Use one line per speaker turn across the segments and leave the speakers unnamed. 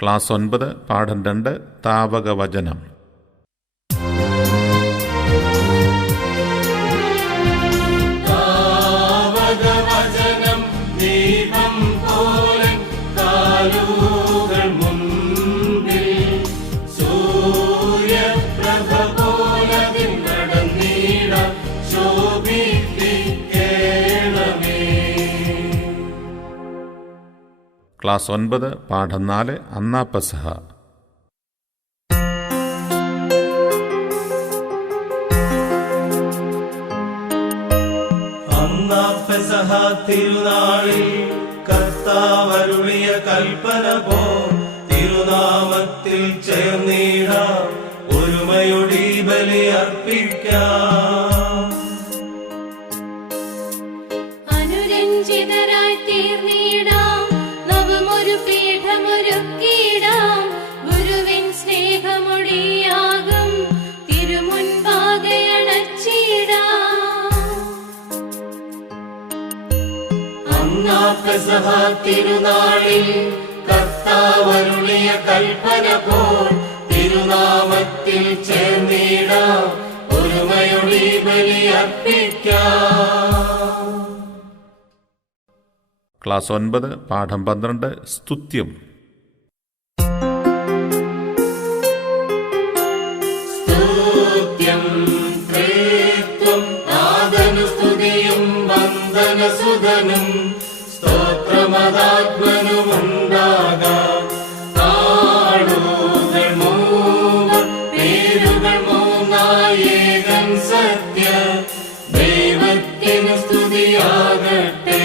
Class ഒൻപത് പാഠം രണ്ട് താവക ക്ലാസ് ഒൻപത് പാഠം നാല്
അന്നാ പെസഹ തിരുനാളിൽ കർത്താവരുളിയ കൽപ്പന പോ. തിരുനാമത്തിൽ ചേർന്നിടാം ഒരുമയൊടി ബലി അർപ്പിക്കാം. പെസഹ തിരുനാളിൽ കർത്താവരുളിയ കൽപ്പന പോൽ തിരുനാമത്തിൽ ചേർന്നിടാം. ഒരുമയൊടി ബലിയർപ്പിക്കാം
ക്ലാസ് ഒൻപത് പാഠം പന്ത്രണ്ട് സ്തുത്യം.
വന്ദനസുതനും സ്തോത്രമതാത്മനുമുണ്ടാകാം നാളുകൾ മൂവർ പേരുകൾ മൂന്നായേകൻ സത്യ ദൈവത്തിനു സ്തുതിയാകട്ടെ.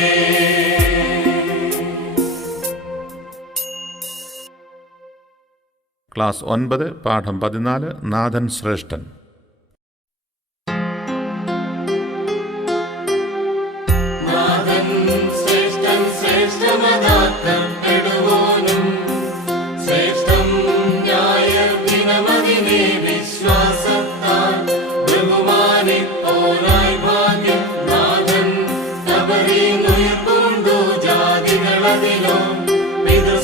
ക്ലാസ് ഒൻപത് പാഠം പതിനാല് നാഥൻ ശ്രേഷ്ഠൻ.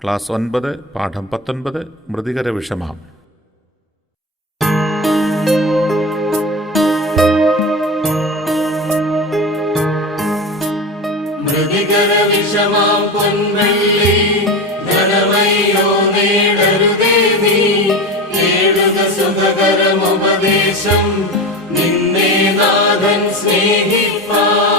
ക്ലാസ് ഒൻപത് പാഠം പത്തൊൻപത് മൃതികര വിഷമാം
മൃതികര വിഷമാം പൊൻവെള്ളി ദേശം നിന്നെ നാഥൻ സ്നേഹിപ്പാൻ